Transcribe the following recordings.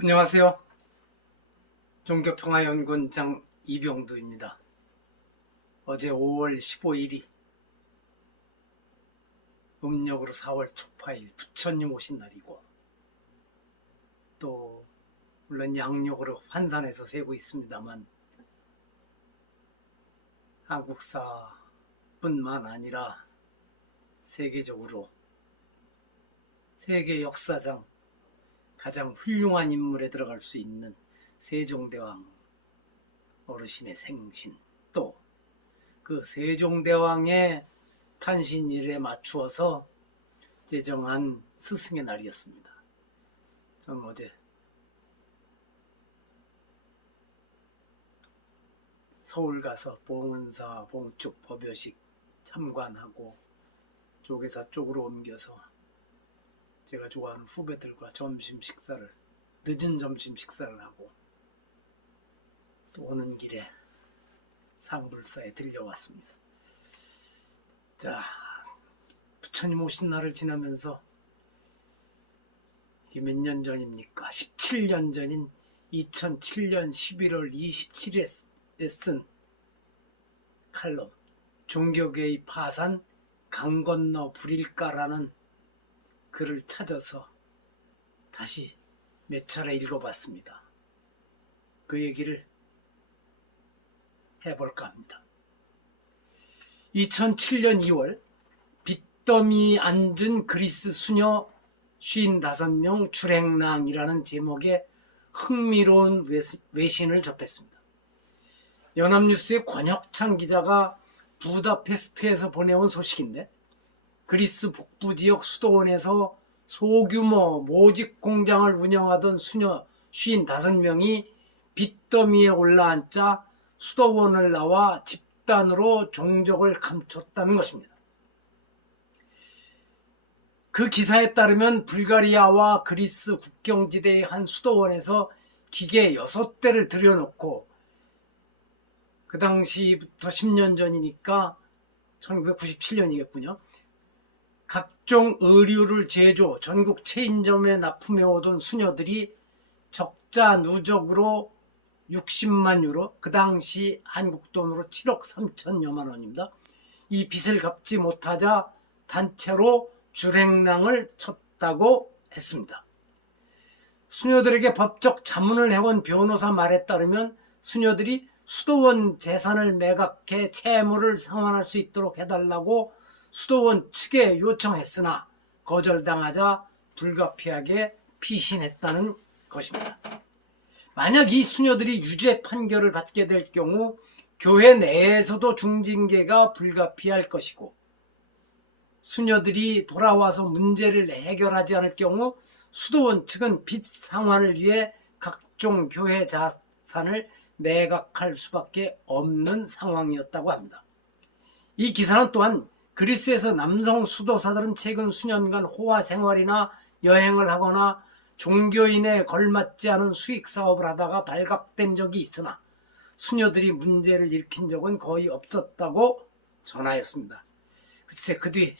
안녕하세요. 종교평화연구원장 이병두입니다. 어제 5월 15일이 음력으로 4월 초파일 부처님 오신 날이고, 또 물론 양력으로 환산해서 세고 있습니다만 한국사뿐만 아니라 세계적으로 세계 역사상 가장 훌륭한 인물에 들어갈 수 있는 세종대왕 어르신의 생신, 또 그 세종대왕의 탄신일에 맞추어서 제정한 스승의 날이었습니다. 저는 어제 서울 가서 봉은사 봉축 법요식 참관하고 조계사 쪽으로 옮겨서 제가 좋아하는 후배들과 늦은 점심 식사를 하고 또 오는 길에 상불사에 들려왔습니다. 자, 부처님 오신 날을 지나면서 이게 몇 년 전입니까? 17년 전인 2007년 11월 27일에 쓴 칼럼 종교계의 파산 강 건너 불일까라는 글을 찾아서 다시 몇 차례 읽어봤습니다. 그 얘기를 해볼까 합니다. 2007년 2월 빚더미 앉은 그리스 수녀 55명 출행랑이라는 제목의 흥미로운 외신을 접했습니다. 연합뉴스의 권혁찬 기자가 부다페스트에서 보내온 소식인데, 그리스 북부 지역 수도원에서 소규모 모직 공장을 운영하던 수녀 55명이 빚더미에 올라앉자 수도원을 나와 집단으로 종족을 감췄다는 것입니다. 그 기사에 따르면 불가리아와 그리스 국경지대의 한 수도원에서 기계 6대를 들여놓고, 그 당시부터 10년 전이니까 1997년이겠군요. 각종 의류를 전국 체인점에 납품해오던 수녀들이 적자 누적으로 60만 유로, 그 당시 한국 돈으로 7억 3천여만 원입니다. 이 빚을 갚지 못하자 단체로 줄행랑을 쳤다고 했습니다. 수녀들에게 법적 자문을 해온 변호사 말에 따르면 수녀들이 수도원 재산을 매각해 채무를 상환할 수 있도록 해달라고 수도원 측에 요청했으나 거절당하자 불가피하게 피신했다는 것입니다. 만약 이 수녀들이 유죄 판결을 받게 될 경우 교회 내에서도 중징계가 불가피할 것이고, 수녀들이 돌아와서 문제를 해결하지 않을 경우 수도원 측은 빚 상환을 위해 각종 교회 자산을 매각할 수밖에 없는 상황이었다고 합니다. 이 기사는 또한 그리스에서 남성 수도사들은 최근 수년간 호화 생활이나 여행을 하거나 종교인에 걸맞지 않은 수익 사업을 하다가 발각된 적이 있으나 수녀들이 문제를 일으킨 적은 거의 없었다고 전하였습니다. 글쎄, 그 뒤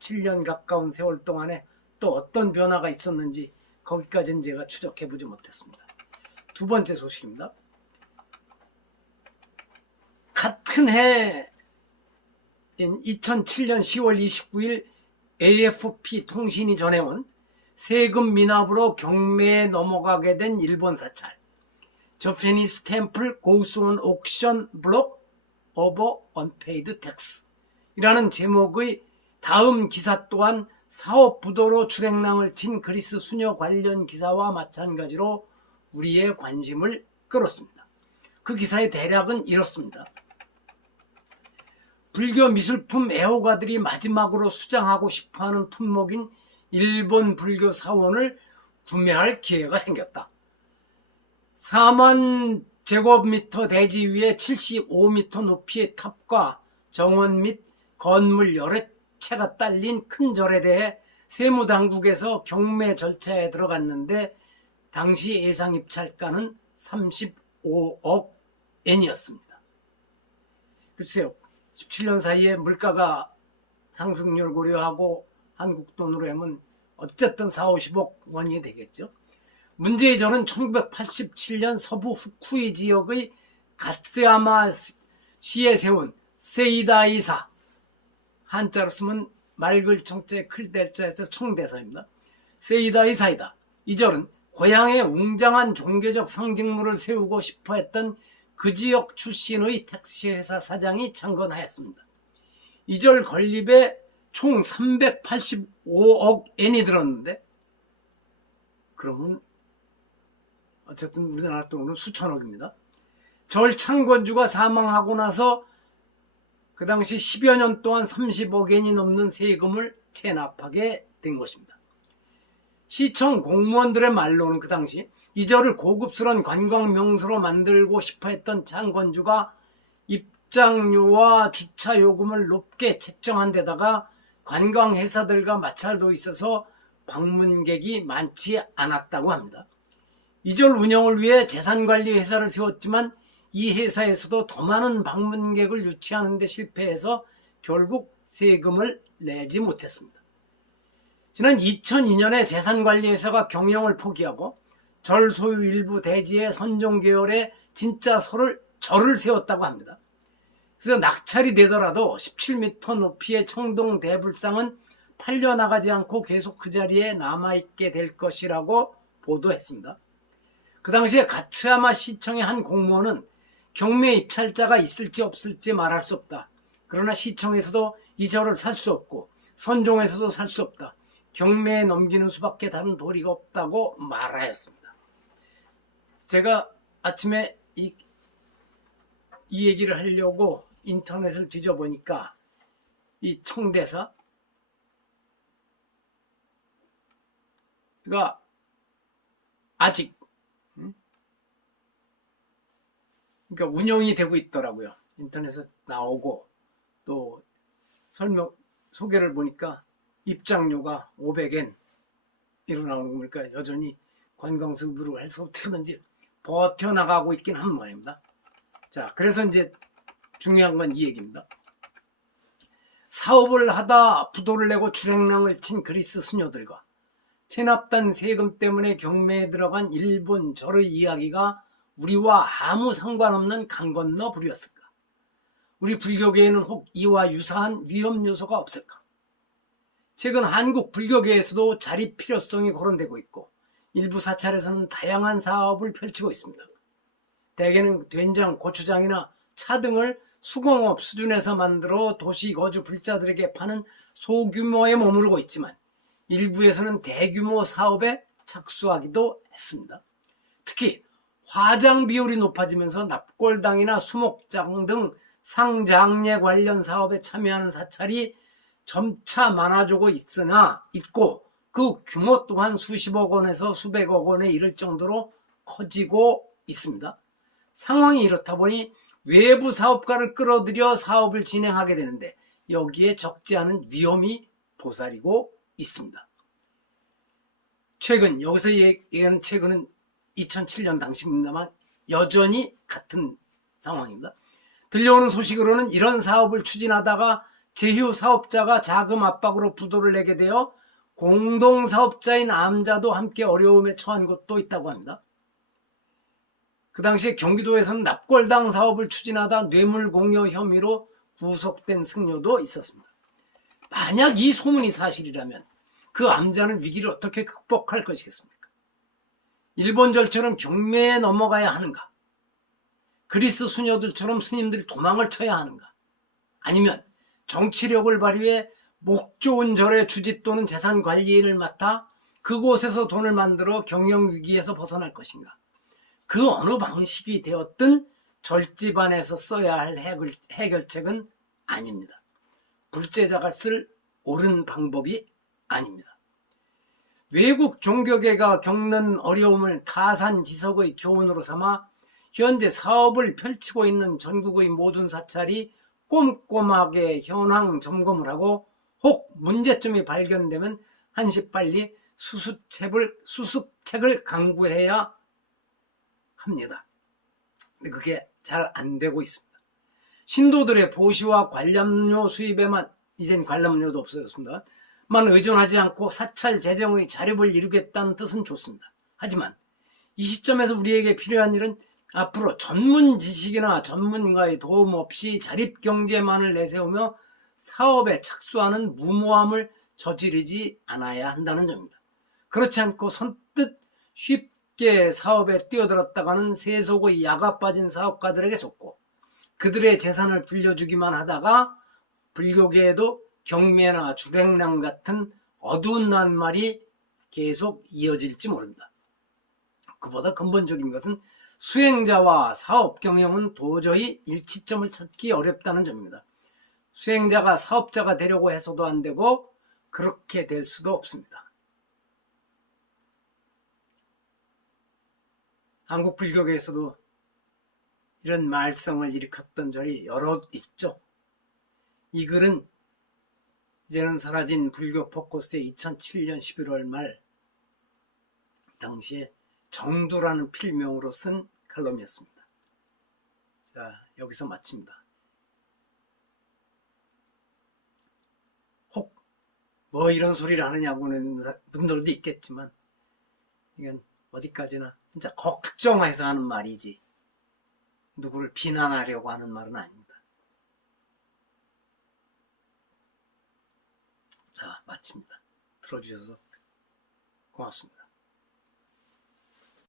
7년 가까운 세월 동안에 또 어떤 변화가 있었는지 거기까지는 제가 추적해보지 못했습니다. 두 번째 소식입니다. 같은 해 2007년 10월 29일 AFP 통신이 전해온 세금 미납으로 경매에 넘어가게 된 일본 사찰 Japanese Temple Goes on Auction Block Over Unpaid Tax 이라는 제목의 다음 기사 또한 사업 부도로 출행랑을 친 그리스 수녀 관련 기사와 마찬가지로 우리의 관심을 끌었습니다. 그 기사의 대략은 이렇습니다. 불교 미술품 애호가들이 마지막으로 수장하고 싶어하는 품목인 일본 불교 사원을 구매할 기회가 생겼다. 4만 제곱미터 대지 위에 75미터 높이의 탑과 정원 및 건물 여러 채가 딸린 큰 절에 대해 세무당국에서 경매 절차에 들어갔는데 당시 예상 입찰가는 35억 엔이었습니다. 글쎄요, 17년 사이에 물가가 상승률 고려하고 한국 돈으로 하면 어쨌든 4, 50억 원이 되겠죠. 문제의 절은 1987년 서부 후쿠이 지역의 가츠야마 시에 세운 세이다이사, 한자로 쓰면 맑을 청자에 클대자에서 청대사입니다. 세이다이사이다. 이 절은 고향에 웅장한 종교적 상징물을 세우고 싶어 했던 그 지역 출신의 택시회사 사장이 창건하였습니다. 이 절 건립에 총 385억 엔이 들었는데, 그러면 어쨌든 우리나라 돈으로 수천억입니다. 절 창건주가 사망하고 나서 그 당시 10여 년 동안 30억 엔이 넘는 세금을 체납하게 된 것입니다. 시청 공무원들의 말로는 그 당시 이 절을 고급스러운 관광 명소로 만들고 싶어 했던 창건주가 입장료와 주차 요금을 높게 책정한 데다가 관광회사들과 마찰도 있어서 방문객이 많지 않았다고 합니다. 이 절 운영을 위해 재산관리회사를 세웠지만 이 회사에서도 더 많은 방문객을 유치하는 데 실패해서 결국 세금을 내지 못했습니다. 지난 2002년에 재산관리회사가 경영을 포기하고 절 소유 일부 대지에 선종계열의 진짜 절을 세웠다고 합니다. 그래서 낙찰이 되더라도 17m 높이의 청동 대불상은 팔려나가지 않고 계속 그 자리에 남아있게 될 것이라고 보도했습니다. 그 당시에 가츠야마 시청의 한 공무원은 경매 입찰자가 있을지 없을지 말할 수 없다. 그러나 시청에서도 이 절을 살 수 없고 선종에서도 살 수 없다. 경매에 넘기는 수밖에 다른 도리가 없다고 말하였습니다. 제가 아침에 이 얘기를 하려고 인터넷을 뒤져보니까 이 청대사가 아직 그러니까 운영이 되고 있더라고요. 인터넷에 나오고 또 소개를 보니까 입장료가 500엔 이로 나오는 거 보니까 여전히 관광승부로 해서 어떻게든지 버텨나가고 있긴 한 모양입니다. 자, 그래서 이제 중요한 건 이 얘기입니다. 사업을 하다 부도를 내고 주랭랑을 친 그리스 수녀들과 체납단 세금 때문에 경매에 들어간 일본 절의 이야기가 우리와 아무 상관없는 강 건너 불이었을까? 우리 불교계에는 혹 이와 유사한 위험 요소가 없을까? 최근 한국 불교계에서도 자립 필요성이 거론되고 있고 일부 사찰에서는 다양한 사업을 펼치고 있습니다. 대개는 된장, 고추장이나 차 등을 수공업 수준에서 만들어 도시 거주 불자들에게 파는 소규모에 머무르고 있지만 일부에서는 대규모 사업에 착수하기도 했습니다. 특히 화장 비율이 높아지면서 납골당이나 수목장 등 상장례 관련 사업에 참여하는 사찰이 점차 많아지고 있고 그 규모 또한 수십억 원에서 수백억 원에 이를 정도로 커지고 있습니다. 상황이 이렇다 보니 외부 사업가를 끌어들여 사업을 진행하게 되는데 여기에 적지 않은 위험이 도사리고 있습니다. 최근 여기서 얘기하는 최근은 2007년 당시입니다만 여전히 같은 상황입니다. 들려오는 소식으로는 이런 사업을 추진하다가 제휴 사업자가 자금 압박으로 부도를 내게 되어 공동사업자인 암자도 함께 어려움에 처한 곳도 있다고 합니다. 그 당시에 경기도에서는 납골당 사업을 추진하다 뇌물공여 혐의로 구속된 승려도 있었습니다. 만약 이 소문이 사실이라면 그 암자는 위기를 어떻게 극복할 것이겠습니까? 일본 절처럼 경매에 넘어가야 하는가? 그리스 수녀들처럼 스님들이 도망을 쳐야 하는가? 아니면 정치력을 발휘해 목 좋은 절의 주지 또는 재산관리인을 맡아 그곳에서 돈을 만들어 경영위기에서 벗어날 것인가? 그 어느 방식이 되었든 절집안에서 써야 할 해결책은 아닙니다. 불제자가 쓸 옳은 방법이 아닙니다. 외국 종교계가 겪는 어려움을 타산지석의 교훈으로 삼아 현재 사업을 펼치고 있는 전국의 모든 사찰이 꼼꼼하게 현황 점검을 하고 혹 문제점이 발견되면 한시빨리 수습책을 강구해야 합니다. 근데 그게 잘 안 되고 있습니다. 신도들의 보시와 관람료 수입에만, 이젠 관람료도 없어졌습니다. 의존하지 않고 사찰 재정의 자립을 이루겠다는 뜻은 좋습니다. 하지만 이 시점에서 우리에게 필요한 일은 앞으로 전문 지식이나 전문가의 도움 없이 자립경제만을 내세우며 사업에 착수하는 무모함을 저지르지 않아야 한다는 점입니다. 그렇지 않고 선뜻 쉽게 사업에 뛰어들었다가는 세속의 야가 빠진 사업가들에게 속고 그들의 재산을 불려주기만 하다가 불교계에도 경매나 주택난 같은 어두운 낱말이 계속 이어질지 모릅니다. 그보다 근본적인 것은 수행자와 사업 경영은 도저히 일치점을 찾기 어렵다는 점입니다. 수행자가 사업자가 되려고 해서도 안 되고 그렇게 될 수도 없습니다. 한국 불교계에서도 이런 말썽을 일으켰던 절이 여러 있죠. 이 글은 이제는 사라진 불교 포커스의 2007년 11월 말 당시에 정두라는 필명으로 쓴 칼럼이었습니다. 자, 여기서 마칩니다. 혹 뭐 이런 소리를 하느냐고는 분들도 있겠지만 이건 어디까지나 진짜 걱정해서 하는 말이지 누구를 비난하려고 하는 말은 아닙니다. 자, 마칩니다. 들어주셔서 고맙습니다.